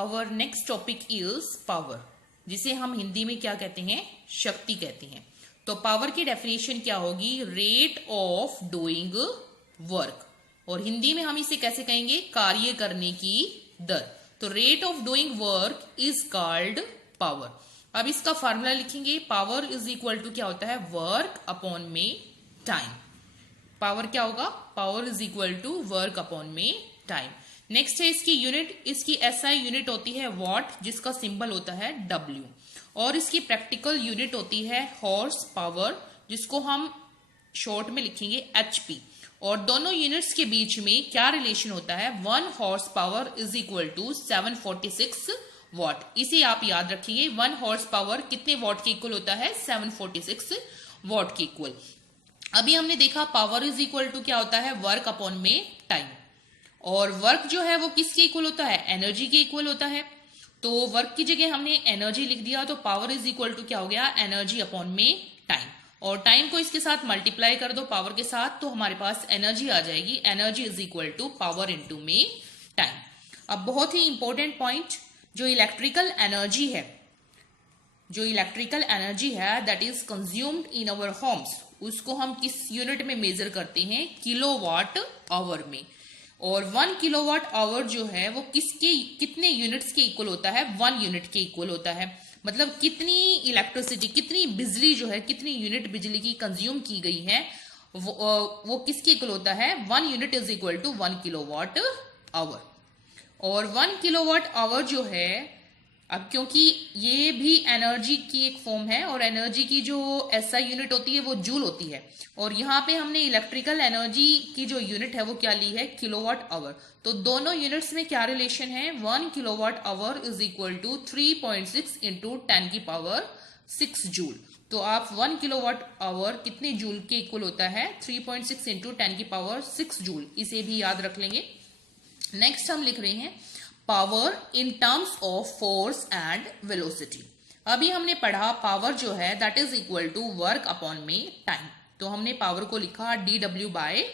Our next topic is power, जिसे हम हिंदी में क्या कहते हैं, शक्ति कहते हैं। तो पावर की डेफिनेशन क्या होगी, रेट ऑफ डूइंग वर्क, और हिंदी में हम इसे कैसे कहेंगे, कार्य करने की दर। तो rate of doing work is called power. अब इसका फार्मूला लिखेंगे, पावर इज इक्वल टू क्या होता है, वर्क अपॉन में टाइम। पावर क्या होगा, power is equal to work upon में टाइम। नेक्स्ट है इसकी यूनिट, इसकी एसआई यूनिट होती है वॉट, जिसका सिंबल होता है डब्ल्यू, और इसकी प्रैक्टिकल यूनिट होती है हॉर्स पावर, जिसको हम शॉर्ट में लिखेंगे एचपी। और दोनों यूनिट्स के बीच में क्या रिलेशन होता है, 1 horse power is equal to 746 watt. इसे आप याद रखिए, 1 हॉर्स पावर कितने वॉट के इक्वल होता है, 746 वॉट के इक्वल। अभी हमने देखा पावर इज इक्वल टू क्या होता है, वर्क अपॉन में टाइम, और वर्क जो है वो किसके इक्वल होता है, एनर्जी के इक्वल होता है। तो वर्क की जगह हमने एनर्जी लिख दिया, तो पावर इज इक्वल टू क्या हो गया, एनर्जी अपॉन में टाइम, और टाइम को इसके साथ मल्टीप्लाई कर दो पावर के साथ, तो हमारे पास एनर्जी आ जाएगी, energy is equal to power into में टाइम। अब बहुत ही इंपॉर्टेंट पॉइंट, जो इलेक्ट्रिकल एनर्जी है that is consumed in our homes, उसको हम किस यूनिट में मेजर करते हैं, किलोवाट आवर में। और 1 किलोवाट आवर जो है वो कितने यूनिट्स के इक्वल होता है, 1 यूनिट के इक्वल होता है। मतलब कितनी इलेक्ट्रिसिटी, कितनी बिजली जो है, कितनी यूनिट बिजली की कंज्यूम की गई है, वो किसके इक्वल होता है, 1 unit is equal to 1 kilowatt hour. और 1 किलोवाट आवर जो है, अब क्योंकि ये भी एनर्जी की एक फॉर्म है, और एनर्जी की जो एसआई यूनिट होती है वो जूल होती है, और यहाँ पे हमने इलेक्ट्रिकल एनर्जी की जो यूनिट है वो क्या ली है, किलोवाट आवर। तो दोनों यूनिट्स में क्या रिलेशन है, 1 kilowatt hour is equal to 3.6 into 10 की पावर 6 जूल। तो आप 1 किलोवाट आवर कितने जूल के इक्वल होता है, 3.6 इंटू 10 की पावर 6 जूल, इसे भी याद रख लेंगे। नेक्स्ट हम लिख रहे हैं power in terms of force and velocity. अभी हमने पढ़ा पावर जो है that is equal to work upon में टाइम, तो हमने पावर को लिखा dw बाय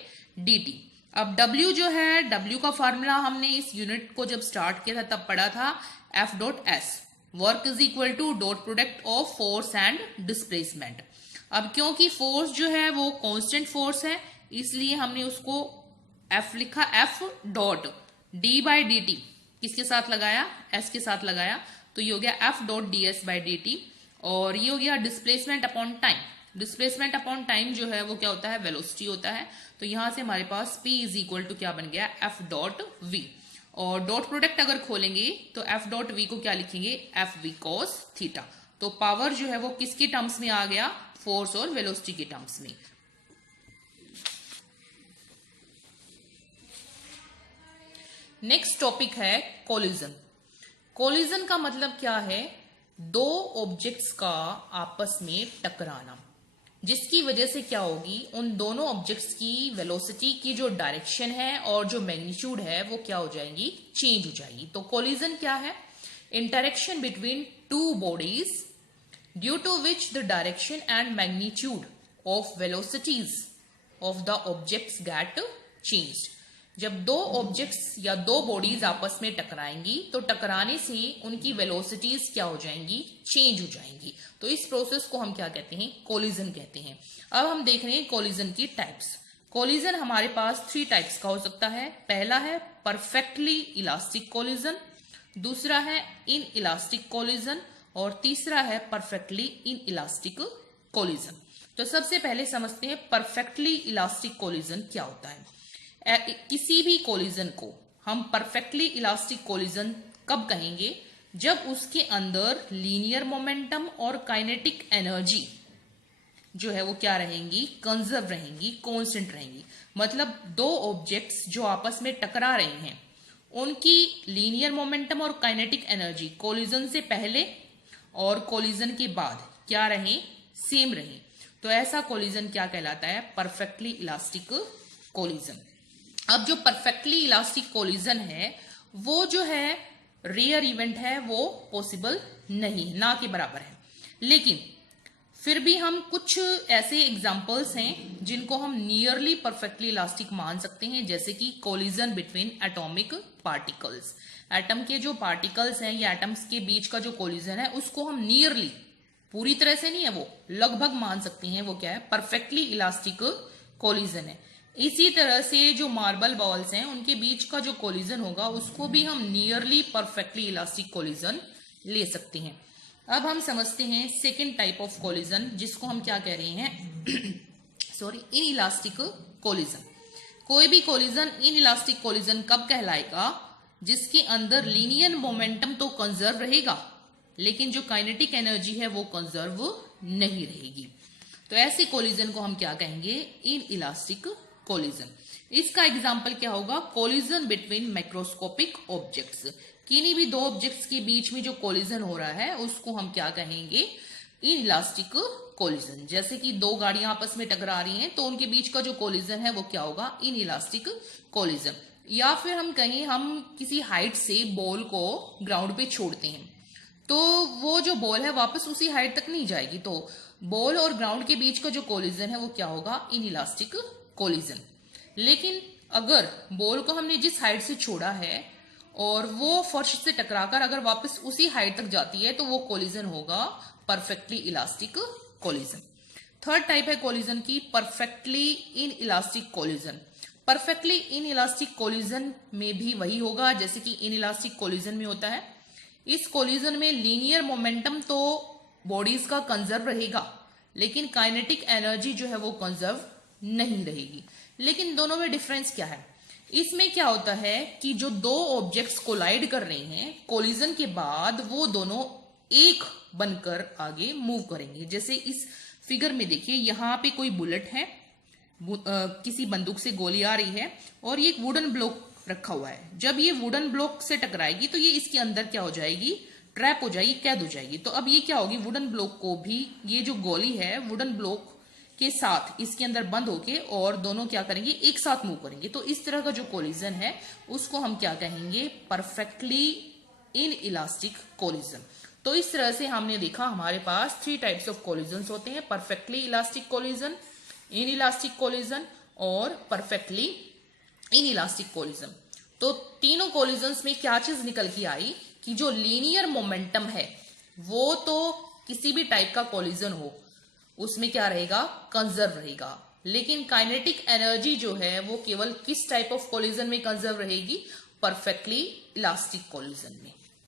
dt। अब w जो है, w का फार्मूला हमने इस यूनिट को जब स्टार्ट किया था तब पढ़ा था, F dot S, work is equal to dot product of force and displacement. अब क्योंकि फोर्स जो है वो कांस्टेंट फोर्स है, इसलिए हमने उसको F लिखा, F dot d by dt किसके साथ लगाया, s के साथ लगाया, तो ये हो गया F dot D S by D T. और ये हो गया displacement upon time. Displacement upon time जो है वो क्या होता है, वेलोसिटी होता है। तो यहां से हमारे पास P इज इक्वल टू क्या बन गया, F डॉट V। और डॉट प्रोडक्ट अगर खोलेंगे तो F डॉट V को क्या लिखेंगे, F V cos थीटा। तो पावर जो है वो किसके टर्म्स में आ गया, फोर्स और वेलोसिटी के टर्म्स में। नेक्स्ट टॉपिक है कोलिजन। कोलिजन का मतलब क्या है, दो ऑब्जेक्ट्स का आपस में टकराना, जिसकी वजह से क्या होगी, उन दोनों ऑब्जेक्ट्स की वेलोसिटी की जो डायरेक्शन है और जो मैग्नीट्यूड है वो क्या हो जाएंगी, चेंज हो जाएगी। तो कोलिजन क्या है, interaction between two bodies due to which the direction and magnitude of velocities of the objects get changed. जब दो ऑब्जेक्ट्स या दो बॉडीज आपस में टकराएंगी तो टकराने से उनकी वेलोसिटीज क्या हो जाएंगी, चेंज हो जाएंगी। तो इस प्रोसेस को हम क्या कहते हैं, कोलिजन कहते हैं। अब हम देख रहे हैं कोलिजन की टाइप्स। कोलिजन हमारे पास 3 टाइप्स का हो सकता है। पहला है परफेक्टली इलास्टिक कोलिजन, दूसरा है इन इलास्टिक कोलिजन, और तीसरा है परफेक्टली इन इलास्टिक कोलिजन। तो सबसे पहले समझते हैं परफेक्टली इलास्टिक कोलिजन क्या होता है। किसी भी कोलिजन को हम परफेक्टली इलास्टिक कोलिजन कब कहेंगे, जब उसके अंदर लीनियर मोमेंटम और काइनेटिक एनर्जी जो है वो क्या रहेंगी, कंजर्व रहेंगी, कांस्टेंट रहेंगी। मतलब दो ऑब्जेक्ट्स जो आपस में टकरा रहे हैं उनकी लीनियर मोमेंटम और काइनेटिक एनर्जी कोलिजन से पहले और कोलिजन के बाद क्या रहे, सेम रहे। तो ऐसा कोलिजन क्या कहलाता है, परफेक्टली इलास्टिक कोलिजन। अब जो परफेक्टली इलास्टिक कोलिजन है वो जो है रेयर इवेंट है, वो पॉसिबल नहीं, ना के बराबर है। लेकिन फिर भी हम कुछ ऐसे एग्जांपल्स हैं जिनको हम नियरली परफेक्टली इलास्टिक मान सकते हैं, जैसे कि collision between atomic particles. Atom के जो पार्टिकल्स हैं या एटम्स के बीच का जो कोलिजन है उसको हम नियरली, पूरी तरह से नहीं है वो, लगभग मान सकते हैं वो क्या है, परफेक्टली इलास्टिक कोलिजन है। इसी तरह से जो मार्बल बॉल्स हैं उनके बीच का जो कोलिजन होगा उसको भी हम नियरली परफेक्टली इलास्टिक कोलिजन ले सकते हैं। अब हम समझते हैं सेकेंड टाइप ऑफ कोलिजन, जिसको हम क्या कह रहे हैं सॉरी, इन इलास्टिक कोलिजन। कोई भी कोलिजन इन इलास्टिक कोलिजन कब कहलाएगा, जिसके अंदर लीनियर मोमेंटम तो कंजर्व रहेगा लेकिन जो काइनेटिक एनर्जी है वो कंजर्व नहीं रहेगी। तो ऐसे कोलिजन को हम क्या कहेंगे, इन इलास्टिक कोलिजन। इसका एग्जाम्पल क्या होगा, कोलिजन बिटवीन माइक्रोस्कोपिक ऑब्जेक्ट्स। किन्हीं भी दो ऑब्जेक्ट्स के बीच में जो कोलिजन हो रहा है उसको हम क्या कहेंगे, इन इलास्टिक कोलिजन। जैसे कि दो गाड़ियां आपस में टकरा रही हैं तो उनके बीच का जो कोलिजन है वो क्या होगा, इन इलास्टिक कोलिजन। या फिर हम कहें हम किसी हाइट से बॉल को ग्राउंड पे छोड़ते हैं तो वो जो बॉल है वापस उसी हाइट तक नहीं जाएगी, तो बॉल और ग्राउंड के बीच का जो कोलिजन है वो क्या होगा, इन इलास्टिक कोलिजन। लेकिन अगर बॉल को हमने जिस हाइट से छोड़ा है और वो फर्श से टकराकर अगर वापस उसी हाइट तक जाती है तो वो कोलिजन होगा perfectly elastic collision. Third type है कोलिजन की, perfectly in elastic collision. Perfectly in elastic collision में भी वही होगा जैसे कि इन इलास्टिक कोलिजन में होता है। इस कोलिजन में लीनियर मोमेंटम तो बॉडीज का कंजर्व रहेगा लेकिन काइनेटिक एनर्जी जो है वो कंजर्व नहीं रहेगी। लेकिन दोनों में डिफरेंस क्या है, इसमें क्या होता है कि जो दो ऑब्जेक्ट्स कोलाइड कर रहे हैं कोलिजन के बाद वो दोनों एक बनकर आगे मूव करेंगे। जैसे इस फिगर में देखिए, यहाँ पे कोई बुलेट है, किसी बंदूक से गोली आ रही है और ये एक वुडन ब्लॉक रखा हुआ है। जब ये वुडन ब्लॉक से टकराएगी तो ये इसके अंदर क्या हो जाएगी, ट्रैप हो जाएगी, कैद हो जाएगी। तो अब ये क्या होगी, वुडन ब्लॉक को भी ये जो गोली है वुडन ब्लॉक के साथ इसके अंदर बंद होके और दोनों क्या करेंगे, एक साथ मूव करेंगे। तो इस तरह का जो कोलिजन है उसको हम क्या कहेंगे, परफेक्टली इन इलास्टिक कोलिजन। तो इस तरह से हमने देखा हमारे पास थ्री टाइप्स ऑफ कोलिजन होते हैं, perfectly elastic collision, in elastic collision और परफेक्टली इन इलास्टिक कोलिजन। तो तीनों कोलिजन्स में क्या चीज निकल के आई कि जो लीनियर मोमेंटम है वो तो किसी भी टाइप का कोलिजन हो उसमें क्या रहेगा, कंजर्व रहेगा, लेकिन काइनेटिक एनर्जी जो है वो केवल किस टाइप ऑफ कोलिजन में कंजर्व रहेगी, परफेक्टली इलास्टिक कोलिजन में।